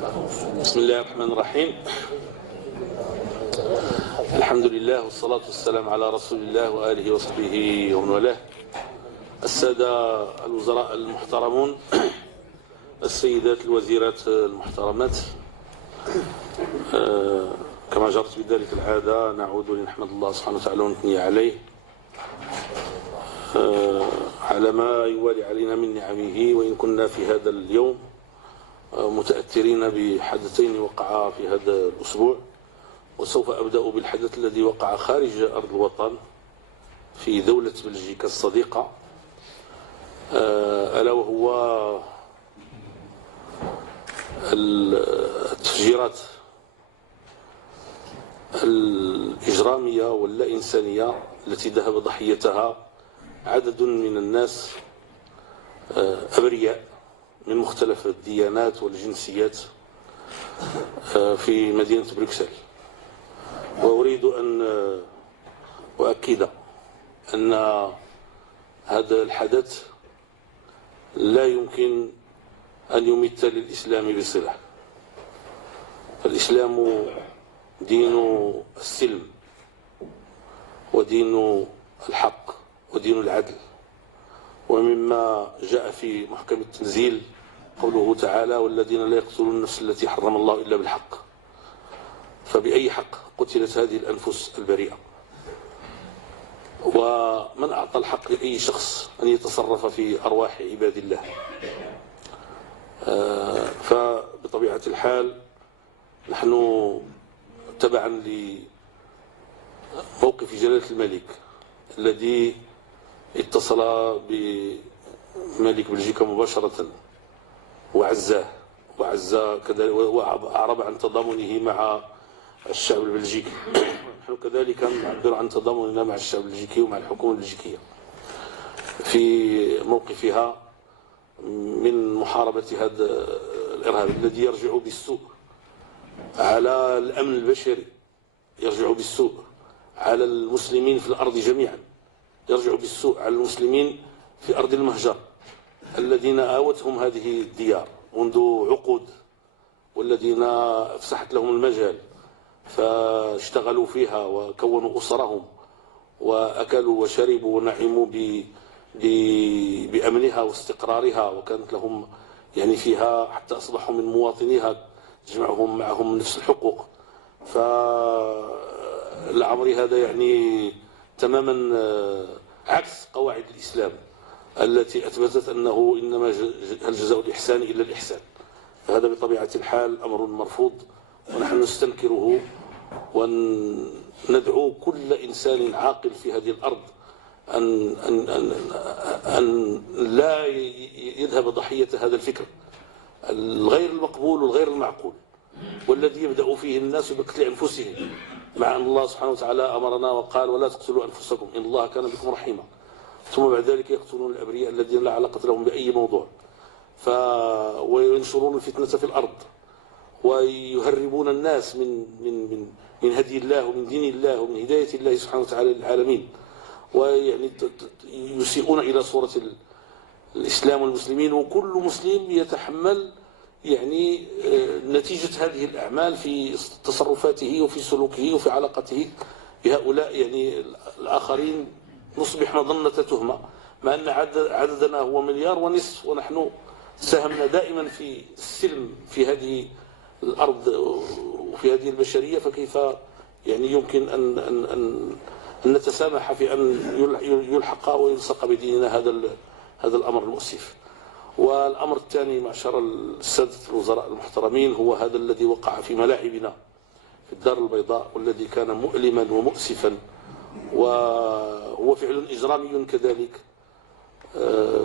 بسم الله الرحمن الرحيم. الحمد لله والصلاة والسلام على رسول الله وآله وصحبه ومن والاه. السادة الوزراء المحترمون، السيدات الوزيرات المحترمات، كما جرت بذلك العادة نعود لنحمد الله سبحانه وتعالى ونثني عليه على ما يوالي علينا من نعمه، وإن كنا في هذا اليوم متأثرين بحدثين وقعا في هذا الأسبوع. وسوف أبدأ بالحدث الذي وقع خارج أرض الوطن في دولة بلجيكا الصديقة، ألا وهو التفجيرات الإجرامية واللا إنسانية التي ذهب ضحيتها عدد من الناس أبرياء من مختلف الديانات والجنسيات في مدينة بروكسل. وأريد أن أؤكد أن هذا الحدث لا يمكن أن يمت للإسلام بصلة. فالإسلام دين السلم ودين الحق ودين العدل، ومما جاء في محكم التنزيل قوله تعالى: والذين لا يقتلون النفس التي حرم الله إلا بالحق. فبأي حق قتلت هذه الأنفس البريئة؟ ومن أعطى الحق لأي شخص أن يتصرف في أرواح عباد الله؟ فبطبيعة الحال نحن تبعا لموقف جلالة الملك الذي اتصل بملك بلجيكا مباشرة وعزاه كذلك، وأعرب عن تضامنه مع الشعب البلجيكي. نحن كذلك نعبر عن تضامننا مع الشعب البلجيكي ومع الحكومة البلجيكية في موقفها من محاربة هذا الإرهاب الذي يرجع بالسوء على الأمن البشري، يرجع بالسوء على المسلمين في الأرض جميعا، يرجع بالسوء على المسلمين في أرض المهجر الذين آوتهم هذه الديار منذ عقود، والذين افسحت لهم المجال فاشتغلوا فيها وكونوا أسرهم وأكلوا وشربوا ونعموا بأمنها واستقرارها، وكانت لهم يعني فيها حتى أصبحوا من مواطنيها تجمعهم معهم نفس الحقوق. فالأمر هذا يعني تماما عكس قواعد الإسلام التي أثبتت أنه إنما هل جزاء الإحسان إلا الإحسان. فهذا بطبيعة الحال أمر مرفوض، ونحن نستنكره وندعو كل إنسان عاقل في هذه الأرض أن لا يذهب ضحية هذا الفكر الغير المقبول والغير المعقول، والذي يبدأ فيه الناس بقتل أنفسهم، مع أن الله سبحانه وتعالى أمرنا وقال: ولا تقتلوا أنفسكم إن الله كان بكم رحيما. ثم بعد ذلك يقتلون الأبرياء الذين لا علاقة لهم بأي موضوع، وينشرون الفتنة في الأرض، ويهربون الناس من هدي الله ومن دين الله ومن هداية الله سبحانه وتعالى للعالمين، ويعني يسيئون إلى صورة الإسلام والمسلمين. وكل مسلم يتحمل يعني نتيجة هذه الأعمال في تصرفاته وفي سلوكه وفي علاقته بهؤلاء يعني الآخرين. نصبح مظنة تهمة، مع أن عددنا هو 1.5 مليار، ونحن ساهمنا دائما في السلم في هذه الأرض وفي هذه البشرية. فكيف يعني يمكن أن نتسامح في أن يلحق ويلصق بديننا هذا الأمر المؤسف؟ والأمر الثاني معشر السادة الوزراء المحترمين هو هذا الذي وقع في ملاعبنا في الدار البيضاء، والذي كان مؤلما ومؤسفا، وهو فعل إجرامي كذلك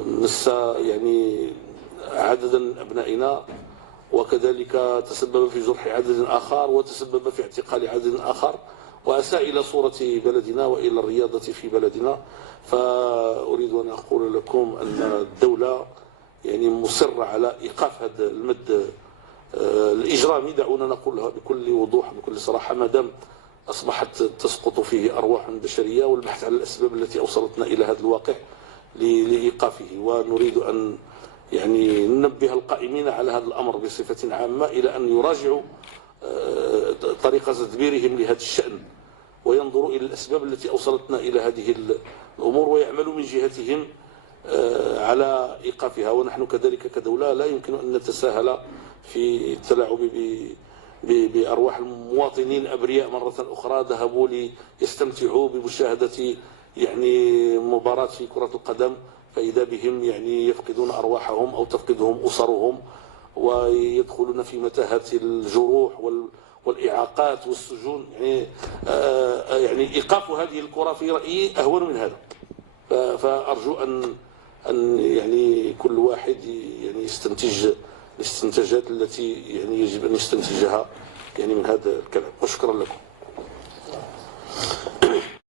مس يعني عددا من أبنائنا، وكذلك تسبب في جرح عدد آخر، وتسبب في اعتقال عدد آخر، وأساء إلى صورة بلدنا وإلى الرياضة في بلدنا. فأريد أن أقول لكم أن الدولة يعني مصرة على إيقاف هذا المد الإجرامي، دعونا نقولها بكل وضوح بكل صراحة، ما دام أصبحت تسقط فيه أرواح بشرية، والبحث عن الأسباب التي أوصلتنا إلى هذا الواقع لإيقافه. ونريد أن يعني ننبه القائمين على هذا الأمر بصفة عامة إلى أن يراجعوا طريقة تدبيرهم لهذا الشأن، وينظروا إلى الأسباب التي أوصلتنا إلى هذه الأمور، ويعملوا من جهتهم على إيقافها. ونحن كذلك كدولة لا يمكن أن نتساهل في التلاعب بأرواح المواطنين أبرياء مرة أخرى ذهبوا ليستمتعوا بمشاهدة يعني مباراة في كرة القدم، فإذا بهم يعني يفقدون أرواحهم أو تفقدهم أسرهم، ويدخلون في متاهة الجروح والإعاقات والسجون. يعني إيقاف هذه الكرة في رأيي أهون من هذا. فأرجو أن يعني كل واحد يعني يستنتج الاستنتاجات التي يعني يجب أن يستنتجها يعني من هذا الكلام. وشكرا لكم.